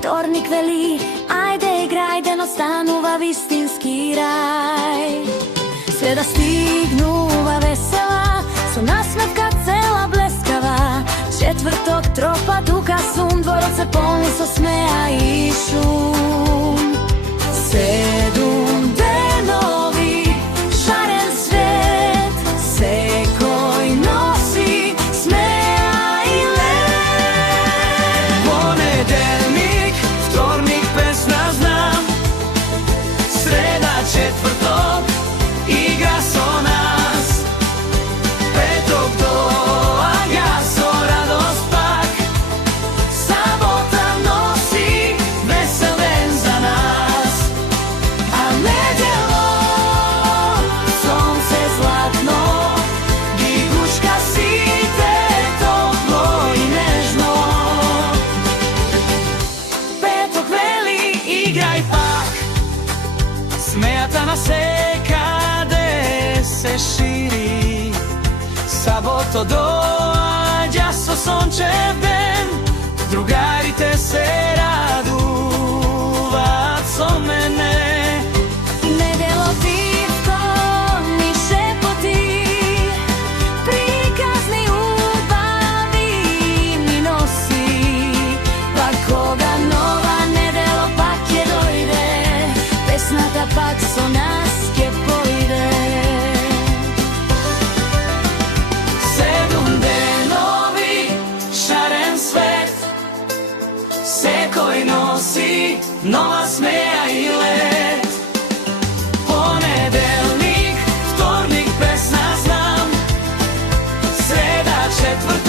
Вторник вели, ајде играј, ден останува вистински рај. Среда стигнува весела, со насмевка цела блескава. Четврток тропа тука сум, дворот се полни со смеа и шум. 7 денови, шарен свет, секој носи смеа и лет. Понеделник, вторник, песна знам, среда, четврток, игра со нас. Петок доаѓа со радост пак, сабота носи весел ден за нас. А недело, сонце златно, ги гушка сите топло и нежно. Петок вели, играј пак, смејата на секаде се шири. Сабото доаѓа со сончев ден, другарите се радуваат со мене. Недело пивко ни шепоти, приказни убави ни носи. Па кога нова недело пак ќе дојде, песната пак со нас ќе појде. 7 денови, шарен свет, секој носи нова смеа и лет. Понеделник, вторник, песна знам, среда, четврток,